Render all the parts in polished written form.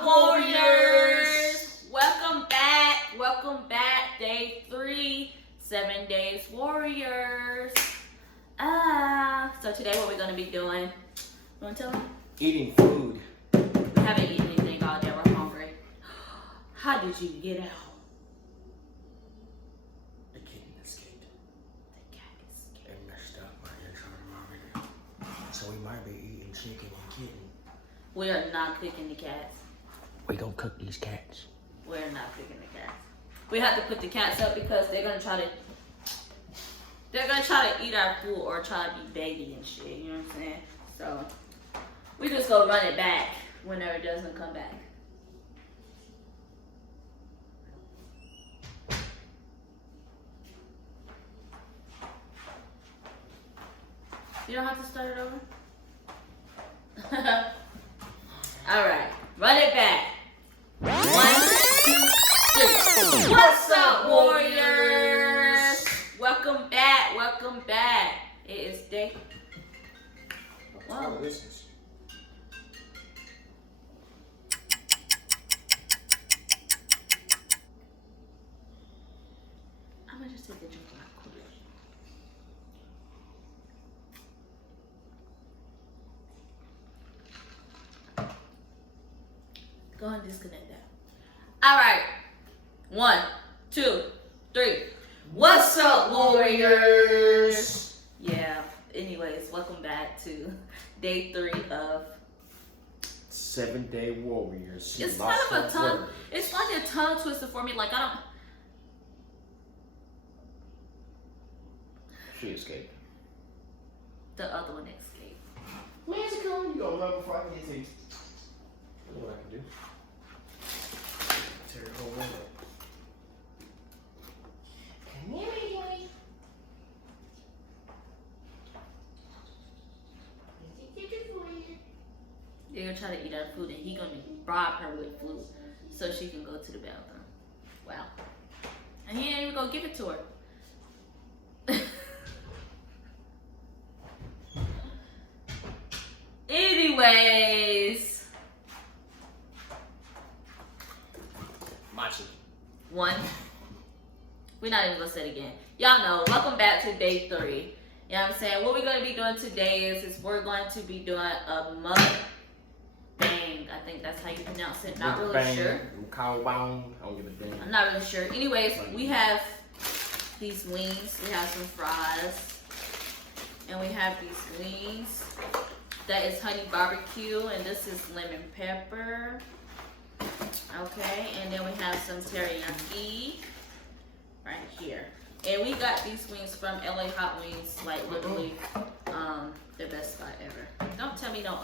up, Warriors? Welcome back, day 3, 7 days, Warriors. So today what we're gonna be doing, you wanna tell me? Eating food. We haven't eaten anything all day, we're hungry. How did you get out? The kitten escaped. The cat escaped. It messed up my intro already. So we might be eating chicken and kitten. We are not cooking the cats. We gonna cook these cats. We're not cooking the cats. We have to put the cats up because they're gonna try to eat our food or try to be baby and shit, you know what I'm saying? So we just go run it back whenever it doesn't come back. You don't have to start it over? Alright, run it back. 1, 2, 3. What's up, Warriors? Welcome back. It is day. Wow. This is. I'm gonna just take a drink of my Kool-Aid. Go ahead and disconnect that. All right. 1, 2, 3. What's up, Warriors? Yeah. Anyways, welcome back to day 3 of 7-day Warriors. It's kind of a tongue. It's like a tongue twister for me. Like I don't. She escaped. The other one escaped. Where's it going? You gonna love before I can get to you. I know what I can do. Tear your whole room up. Come here, boy. They're gonna try to eat our food, and he gonna bribe her with food so she can go to the bathroom. Wow. And he ain't even gonna give it to her. Anyways, Machi. 1. We're not even gonna say it again. Y'all know, welcome back to day 3. You know what I'm saying? What we're gonna be doing today is we're going to be doing a MUKBANG. I think that's how you pronounce it. Not really sure. Cow bang. I don't give a damn. I'm not really sure. Anyways, we have these wings. We have some fries. And we have these wings. That is honey barbecue. And this is lemon pepper. Okay. And then we have some teriyaki. Right here. And we got these wings from LA Hot Wings. Like literally the best spot ever. Don't tell me no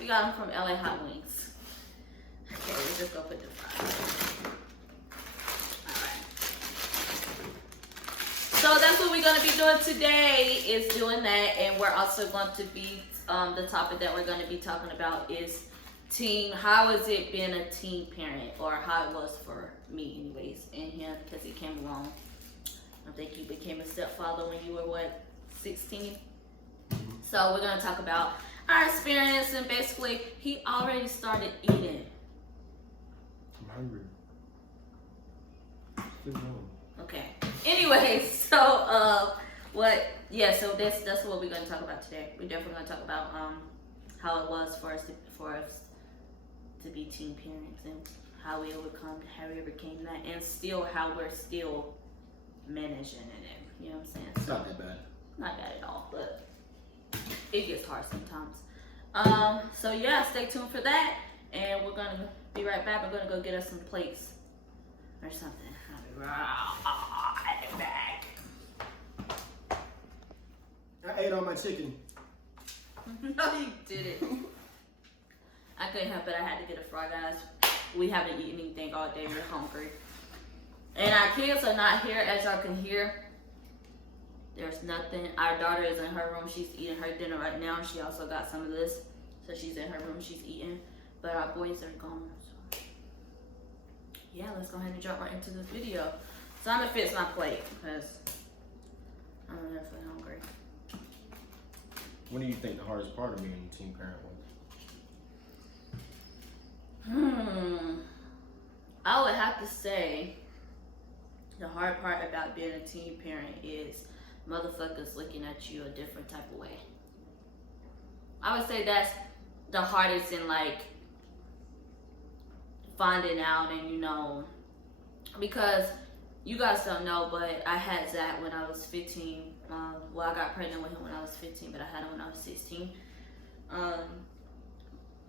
We got them from LA Hot Wings. Okay, let's just go put the fries. Alright. So that's what we're going to be doing today, is doing that. And we're also going to be, the topic that we're going to be talking about is how has it been a teen parent, or how it was for me anyways, and him, because he came along. I think you became a stepfather when you were, what, 16? So we're going to talk about our experience, and basically, he already started eating. I'm hungry. Okay. Anyway, so so that's what we're going to talk about today. We're definitely going to talk about how it was for us to be teen parents, and how we overcame that, and still how we're still managing it. You know what I'm saying? It's not that bad. Not bad at all, but it gets hard sometimes. So yeah, stay tuned for that, and we're gonna be right back. We're gonna go get us some plates or something. I'll be right back. I ate all my chicken. No, you didn't. I couldn't help it. I had to get a fry, guys. We haven't eaten anything all day. We're hungry, and our kids are not here, as y'all can hear. There's nothing. Our daughter is in her room. She's eating her dinner right now. She also got some of this. So she's in her room. She's eating. But our boys are gone. So yeah, let's go ahead and jump right into this video. So I'm going to fix my plate because I'm definitely hungry. What do you think the hardest part of being a teen parent was? I would have to say the hard part about being a teen parent is motherfuckers looking at you a different type of way. I would say that's the hardest in like finding out, and you know, because you guys don't know, but I had Zach when I was 15. Well, I got pregnant with him when I was 15, but I had him when I was 16.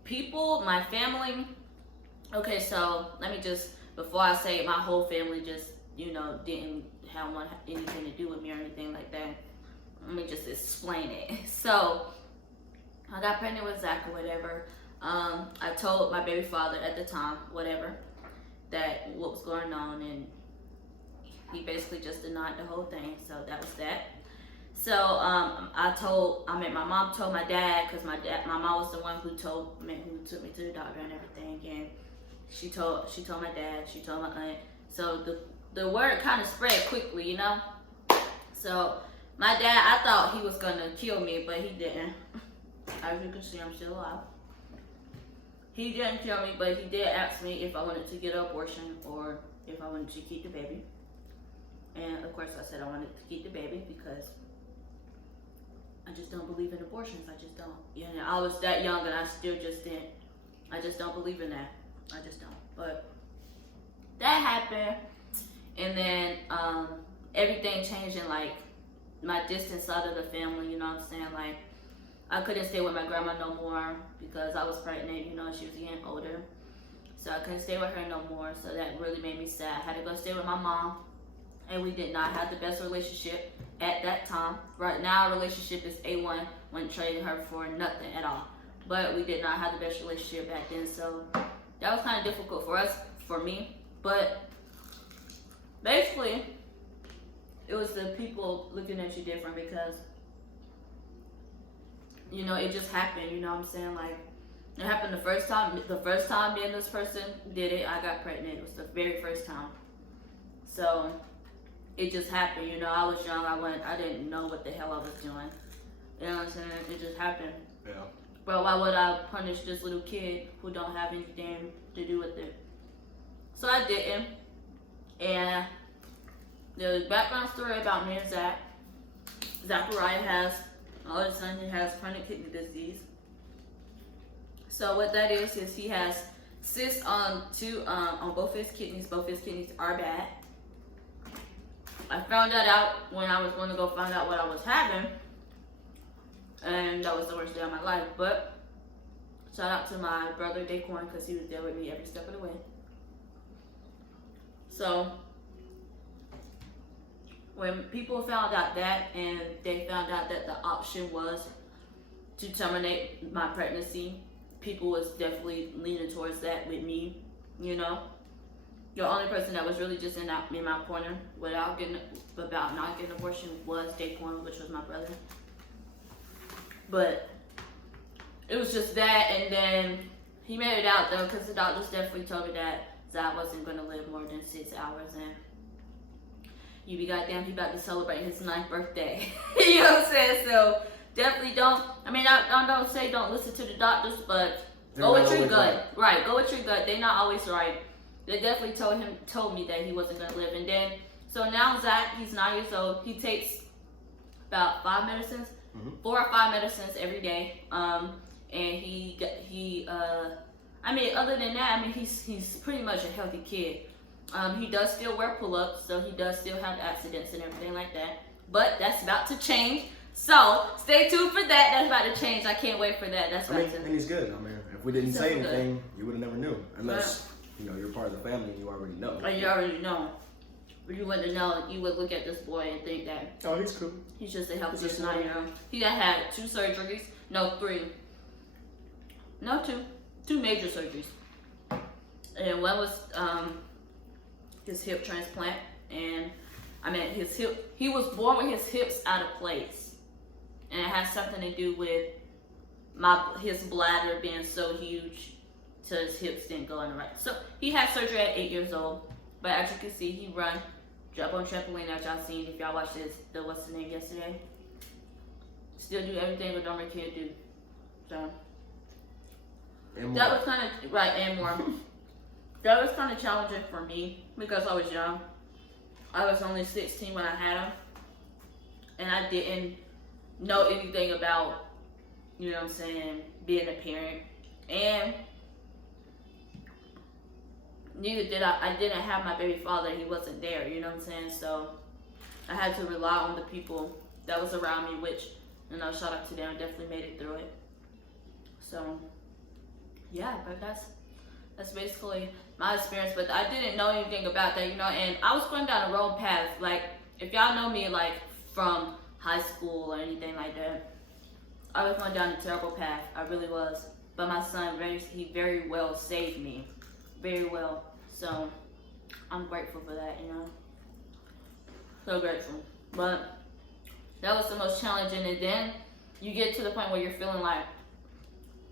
People, my family, okay, so let me just, before I say it, my whole family just, you know, didn't have anything to do with me or anything like that. Let me just explain it. So, I got pregnant with Zach or whatever. I told my baby father at the time, whatever, that what was going on, and he basically just denied the whole thing. So that was that. So my mom told my dad, because my mom was the one who took me to the doctor and everything, and she told my dad, she told my aunt. So the word kind of spread quickly, you know. So my dad, I thought he was gonna kill me, but he didn't. As you can see, I'm still alive. He didn't kill me, but he did ask me if I wanted to get an abortion or if I wanted to keep the baby. And of course I said I wanted to keep the baby because I just don't believe in abortions. I just don't. Yeah, I was that young and I still just didn't. I just don't believe in that. I just don't. But that happened, and then everything changed in like my distant side of the family, you know what I'm saying? Like, I couldn't stay with my grandma no more because I was pregnant, you know, she was getting older. So I couldn't stay with her no more. So that really made me sad. I had to go stay with my mom. And we did not have the best relationship at that time. Right now, our relationship is A1. Wouldn't trade her for nothing at all. But we did not have the best relationship back then. So that was kind of difficult for me. But basically, it was the people looking at you different because, you know, it just happened, you know what I'm saying? Like, it happened the first time me and this person did it, I got pregnant. It was the very first time. So, it just happened, you know, I was young, I didn't know what the hell I was doing. You know what I'm saying? It just happened. Yeah. But why would I punish this little kid who don't have anything to do with it? So I didn't. And the background story about me and Zach. Zachariah has, my oldest son, he has chronic kidney disease. So what that is he has cysts on both his kidneys. Both his kidneys are bad. I found that out when I was going to go find out what I was having. And that was the worst day of my life. But shout out to my brother Daquan because he was there with me every step of the way. So when people found out that, and they found out that the option was to terminate my pregnancy, people was definitely leaning towards that with me, you know. The only person that was really just in my corner about not getting an abortion was Daquan, which was my brother. But it was just that, and then he made it out though, because the doctors definitely told me that Zach wasn't going to live more than 6 hours, and you be goddamn, he about to celebrate his 9th birthday. You know what I'm saying? So definitely don't say don't listen to the doctors, but go with your gut. Right, go with your gut. They're not always right. They definitely told me that he wasn't gonna live. And then, so now Zach, he's 9 years old. He takes about 5 medicines, 4 or 5 medicines every day. And other than that, he's pretty much a healthy kid. He does still wear pull-ups, so he does still have accidents and everything like that. But that's about to change. So stay tuned for that. That's about to change. I can't wait for that. And he's good. If we didn't say anything, you would have never knew. Unless you're part of the family and you already know. And you already know. You wouldn't know. You would look at this boy and think that, oh, he's cool. He's just a healthy 9-year-old. He had 2 surgeries. No, 3. No, 2. 2 major surgeries. And one was his hip transplant, and he was born with his hips out of place, and it has something to do with his bladder being so huge, so his hips didn't go in the right. So he had surgery at 8 years old, but as you can see, he jump on trampoline, as y'all seen if y'all watched what's the name yesterday. Still do everything a normal kid do. So And that was kind of, right, and more. That was kind of challenging for me because I was young. I was only 16 when I had him. And I didn't know anything about, you know what I'm saying, being a parent. And neither did I didn't have my baby father. He wasn't there, you know what I'm saying? So I had to rely on the people that was around me, which, you know, shout out to them, definitely made it through it. So yeah, but that's basically my experience. But I didn't know anything about that, you know, and I was going down the wrong path. Like, if y'all know me, like, from high school or anything like that, I was going down a terrible path. I really was. But my son, he very well saved me. Very well. So I'm grateful for that, you know. So grateful. But that was the most challenging. And then you get to the point where you're feeling like,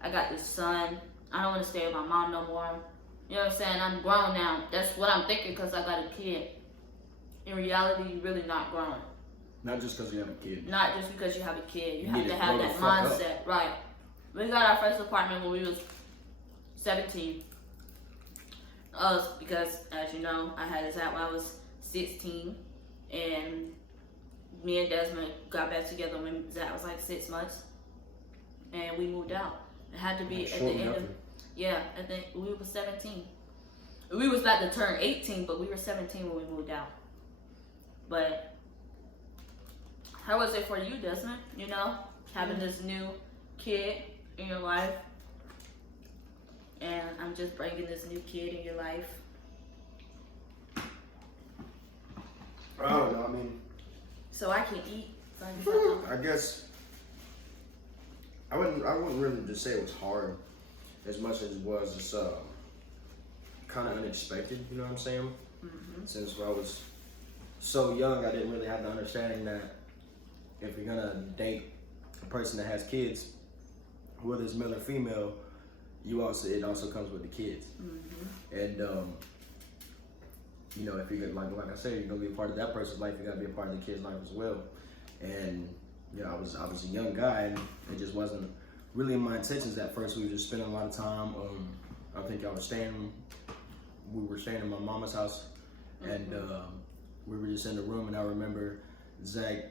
I got this son. I don't want to stay with my mom no more. You know what I'm saying? I'm grown now. That's what I'm thinking because I got a kid. In reality, you're really not grown. Not just because you have a kid. Not just because you have a kid. You have need to to have grow that the fuck mindset. up. Right. We got our first apartment when we was 17. Because, as you know, I had Zach when I was 16. And me and Desmond got back together when Zach was like 6 months. And we moved out. It had to be at the end of... Yeah, I think we were 17. We was about to turn 18, but we were 17 when we moved out. But how was it for you, Desmond? You know, having this new kid in your life, and I'm just bringing this new kid in your life. I don't know. I mean, so I can eat. I guess I wouldn't really just say it was hard as much as it was just kind of unexpected. You know what I'm saying? Mm-hmm. Since I was so young, I didn't really have the understanding that if you're gonna date a person that has kids, whether it's male or female, it also comes with the kids. Mm-hmm. And you know, if you're like I said, you're gonna be a part of that person's life, you gotta be a part of the kid's life as well. And you know, I was a young guy, and it just wasn't really in my intentions at first. We were just spending a lot of time. I think we were staying in my mama's house, mm-hmm. and we were just in the room, and I remember Zach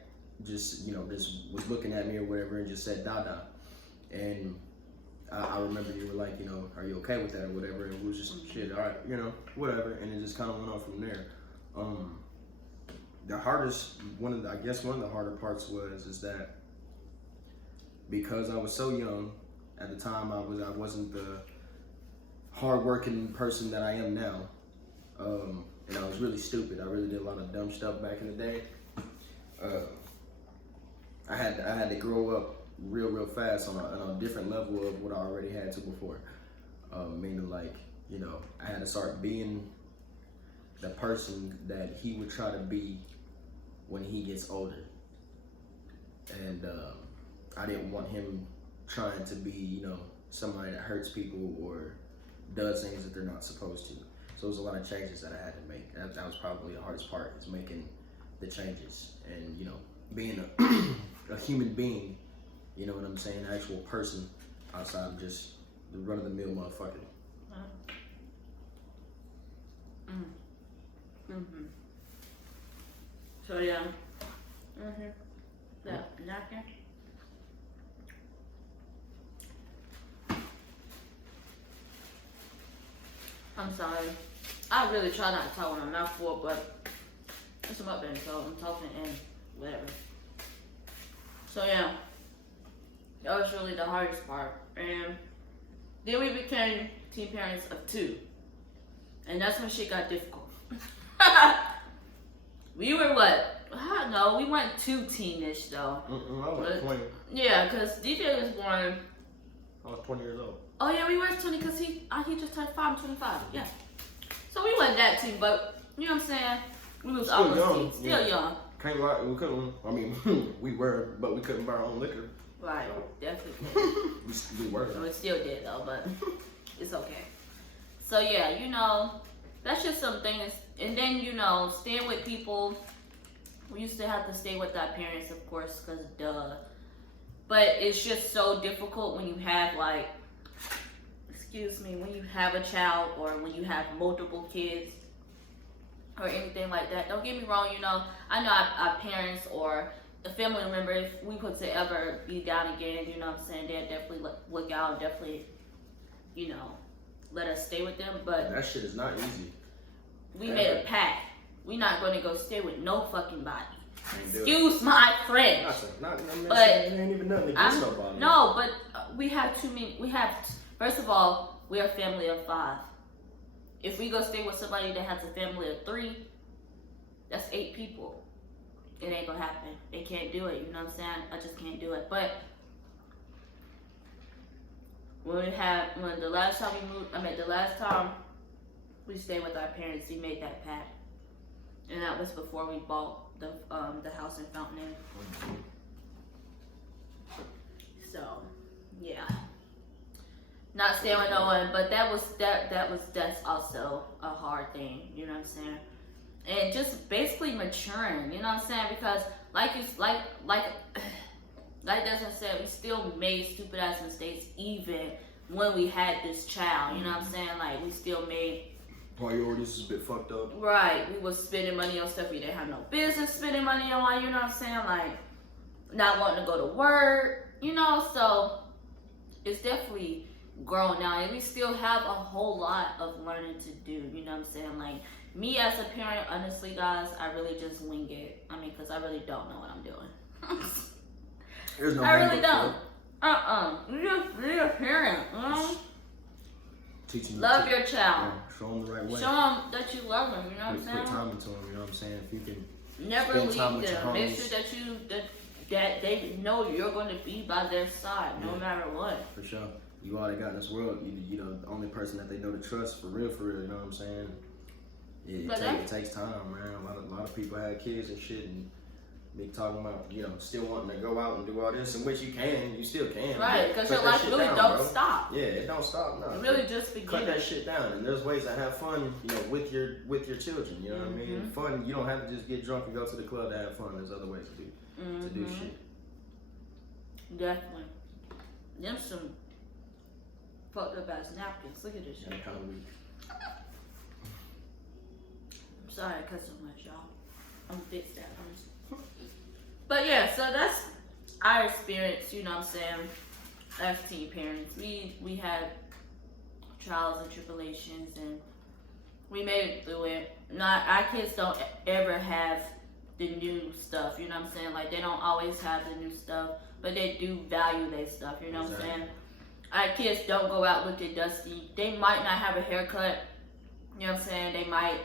just was looking at me or whatever and just said Dada. And I remember you were like, you know, are you okay with that or whatever? And we was just shit, all right, you know, whatever. And it just kind of went on from there. One of the harder parts is that because I was so young at the time, I wasn't the hardworking person that I am now. And I was really stupid. I really did a lot of dumb stuff back in the day. I had to grow up real fast on a different level of what I already had to before. Meaning, like, you know, I had to start being the person that he would try to be when he gets older. And I didn't want him trying to be, you know, somebody that hurts people or does things that they're not supposed to. So there's a lot of changes that I had to make. That was probably the hardest part, is making the changes and, you know, being a human being, you know what I'm saying, an actual person outside of just the run-of-the-mill motherfucker. Mm-hmm. So yeah. Mm-hmm. Yeah, napkin. I'm sorry. I really try not to talk with my mouth full, but it's a mukbang, so I'm talking and whatever. So yeah, that was really the hardest part. And then we became teen parents of 2. And that's when shit got difficult. We were what? I don't know, we weren't too teenish though. I was 20. Yeah, because DJ was born. I was 20 years old. Oh yeah, we were 20 because he just turned 5 and 25. Yeah. So we wasn't that teen, but you know what I'm saying? We was still almost young. teens. Still young. Can't lie, we couldn't, I mean, we were, but we couldn't buy our own liquor. Right, definitely. we were. So it still did though, but it's okay. So yeah, you know, that's just some things. And then, you know, staying with people. We used to have to stay with our parents, of course, because duh. But it's just so difficult when you have, like, excuse me, when you have a child or when you have multiple kids or anything like that, don't get me wrong, you know, I know our parents or a family member, if we were to ever be down again, you know what I'm saying, they'll definitely look out and definitely, you know, let us stay with them. But that shit is not easy. We made a pact. We're not going to go stay with no fucking body. Excuse my French. But it ain't even nothing against nobody. No, but we have too many. First of all, we're a family of 5. If we go stay with somebody that has a family of 3, that's 8 people. It ain't gonna happen. They can't do it. You know what I'm saying? I just can't do it. But the last time we stayed with our parents, we made that pact, and that was before we bought the house in Fountain. So, yeah. Not staying with no one, but that's also a hard thing, you know what I'm saying? And just basically maturing, you know what I'm saying? Because like Desmond said, we still made stupid ass mistakes even when we had this child, you know what I'm saying? Like, we still made priorities is a bit fucked up. Right. We was spending money on stuff we didn't have no business spending money on, you know what I'm saying? Like, not wanting to go to work, you know? So, it's definitely grown now. And we still have a whole lot of learning to do, you know what I'm saying? Like, me as a parent, honestly, guys, I really just wing it. I mean, because I really don't know what I'm doing. There's no I really don't. You're a parent, you know? Teaching love your child. Yeah, show them the right way. Show them that you love them, you know what I'm saying? Put time into them, you know what I'm saying? If you can never leave time with them. your Make homies. sure that they know you're going to be by their side, no matter what. For sure. You all they got in this world, you know, the only person that they know to trust for real, you know what I'm saying? It takes time, man. A lot of people have kids and shit, and be talking about, you know, still wanting to go out and do all this, and which you still can. Right, because your life really don't stop. Yeah, it don't stop, no. It really just begins. Cut that shit down, and there's ways to have fun, you know, with your children, you know what I mean? Fun, you don't have to just get drunk and go to the club to have fun. There's other ways to do shit. Definitely. Them some fucked up ass napkins. Look at this shit. Kind of weak. I'm sorry I cut so much, y'all. I'm gonna fix that. But yeah, so that's our experience, you know what I'm saying, as teen parents. We had trials and tribulations, and we made it through it. Our kids don't ever have the new stuff, you know what I'm saying? Like, they don't always have the new stuff, but they do value their stuff, you know what I'm saying? Our kids don't go out looking dusty. They might not have a haircut, you know what I'm saying? They might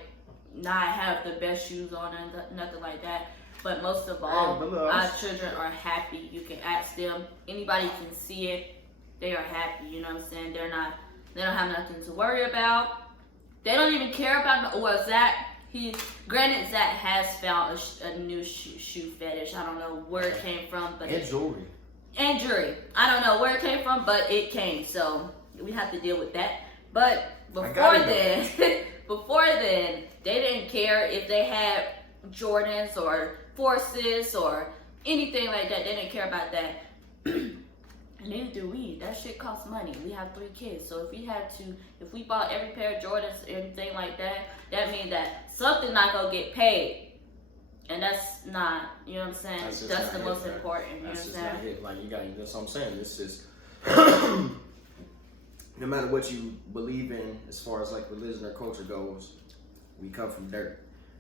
not have the best shoes on and nothing like that. But most of all, our children are happy. You can ask them. Anybody can see it. They are happy. You know what I'm saying? They don't have nothing to worry about. They don't even care about. Well, Zach has found a new shoe fetish. I don't know where it came from, but jewelry. And jewelry. I don't know where it came from, but it came. So we have to deal with that. But before then, they didn't care if they had Jordans or Forces or anything like that. They didn't care about that. And neither do we. That shit costs money. We have 3 kids. So if we bought every pair of Jordans or anything like that, that means that something not gonna get paid. And that's not, you know what I'm saying? That's the most important. You know what I'm saying? Like, that's what I'm saying. This is no matter what you believe in as far as like religion or culture goes, we come from dirt.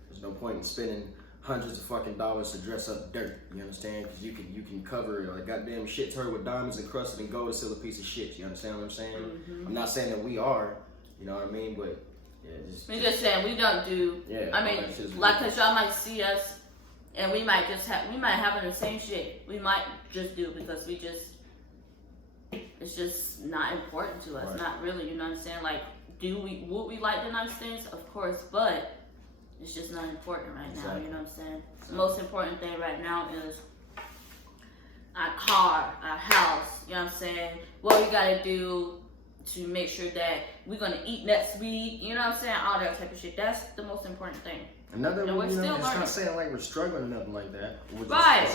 There's no point in spending hundreds of fucking dollars to dress up dirt. You understand? Because you can cover a goddamn shit turd with diamonds encrusted in gold is still a piece of shit. You understand what I'm saying? I'm not saying that we are, you know what I mean? But yeah, I'm just saying we don't do. Yeah. I mean, like, cause y'all might see us, and we might have the same shit. We might just do because it's just not important to us. Right. Not really. You know what I'm saying? Like, would we like the nice things? Of course, but it's just not important right now, you know what I'm saying? The most important thing right now is our car, our house, you know what I'm saying? What we gotta do to make sure that we're gonna eat next week, you know what I'm saying? All that type of shit. That's the most important thing. Another, it's not saying like we're struggling or nothing like that. We're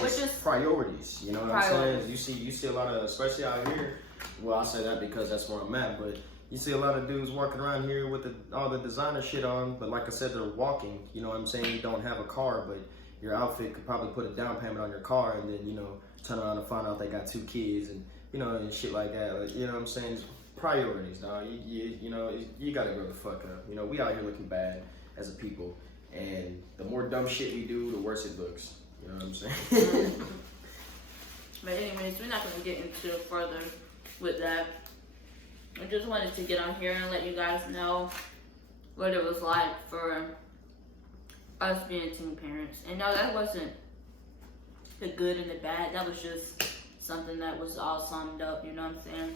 just priorities, you know what I'm saying? You see a lot of, especially out here, well, I say that because that's where I'm at, but You see a lot of dudes walking around here with all the designer shit on, but like I said, they're walking. You know what I'm saying? You don't have a car, but your outfit could probably put a down payment on your car, and then, you know, turn around and find out they got 2 kids and, you know, and shit like that. Like, you know what I'm saying? Priorities, dog. You know, you gotta grow the fuck up. You know, we out here looking bad as a people, and the more dumb shit we do, the worse it looks. You know what I'm saying? But anyways, we're not going to get into further with that. I just wanted to get on here and let you guys know what it was like for us being teen parents. And no, that wasn't the good and the bad. That was just something that was all summed up, you know what I'm saying?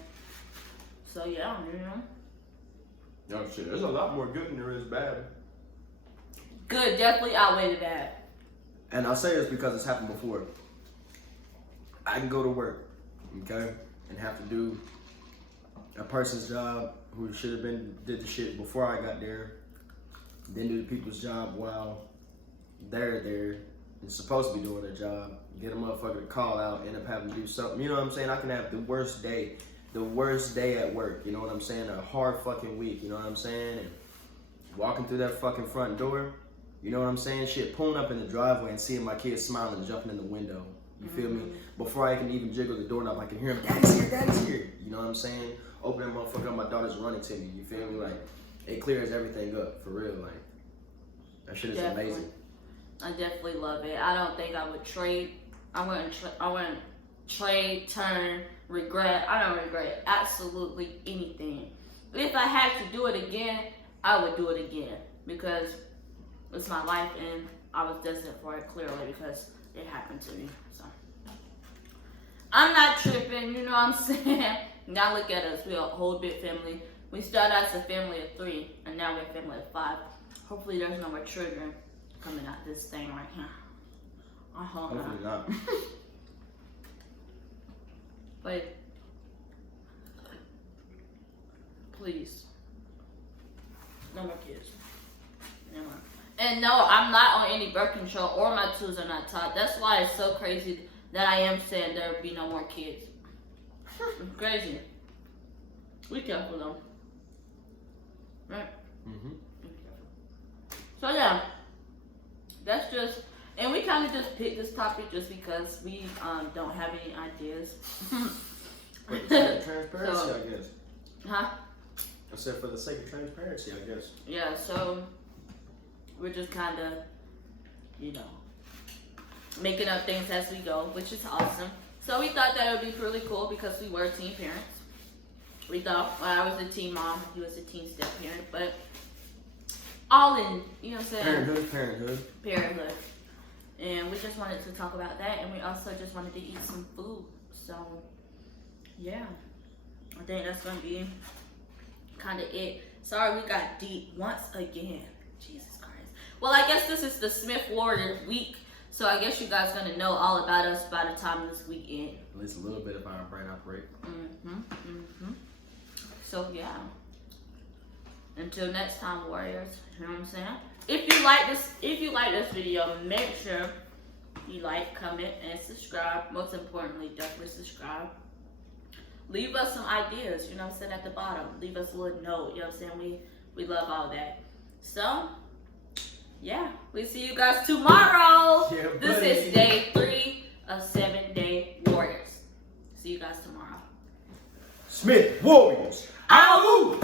So yeah, you know. No shit, there's a lot more good than there is bad. Good definitely outweigh the bad. And I'll say this because it's happened before. I can go to work, okay, and have to do a person's job who should have did the shit before I got there, then do the people's job while they're there and supposed to be doing their job, get a motherfucker to call out, end up having to do something. You know what I'm saying? I can have the worst day at work, you know what I'm saying? A hard fucking week, you know what I'm saying? And walking through that fucking front door, you know what I'm saying? Shit, pulling up in the driveway and seeing my kids smiling, jumping in the window. You feel me? Before I can even jiggle the doorknob, I can hear him, Daddy's here. You know what I'm saying? Open that motherfucker up, my daughter's running to me. You feel me? Like, it clears everything up, for real. Like, that shit is amazing. I definitely love it. I don't think I would trade. I wouldn't trade, turn, regret. I don't regret absolutely anything. If I had to do it again, I would do it again. Because it's my life and I was destined for it clearly because it happened to me. So I'm not tripping, you know what I'm saying? Now look at us, we're a whole big family. We started as a family of 3 and now we're a family of 5. Hopefully there's no more children coming out this thing right here. I hope Hopefully not. But please, no more kids. No more. And no, I'm not on any birth control or my tubes are not tied. That's why it's so crazy that I am saying there will be no more kids. It's crazy. We careful though. Right? Mm-hmm. So yeah, that's just, and we kind of just picked this topic just because we don't have any ideas. For the sake of transparency, So, I guess. Huh? I said for the sake of transparency, I guess. Yeah, so we're just kind of, you know, making up things as we go, which is awesome. So we thought that it would be really cool because we were teen parents. We thought, well, I was a teen mom, he was a teen step parent, but all in, you know what I'm saying? Parenthood. And we just wanted to talk about that, and we also just wanted to eat some food. So, yeah, I think that's gonna be kind of it. Sorry, we got deep once again. Jesus Christ. Well, I guess this is the Smith Warriors week, so I guess you guys gonna know all about us by the time this week ends. At least a little bit of our brain operate. So yeah. Until next time, Warriors. You know what I'm saying? If you like this video, make sure you like, comment, and subscribe. Most importantly, definitely subscribe. Leave us some ideas, you know what I'm saying, at the bottom. Leave us a little note, you know what I'm saying? We love all that. So, yeah, we see you guys tomorrow. Yeah, this is day 3 of 7-Day Warriors. See you guys tomorrow. Smith Warriors. Ow!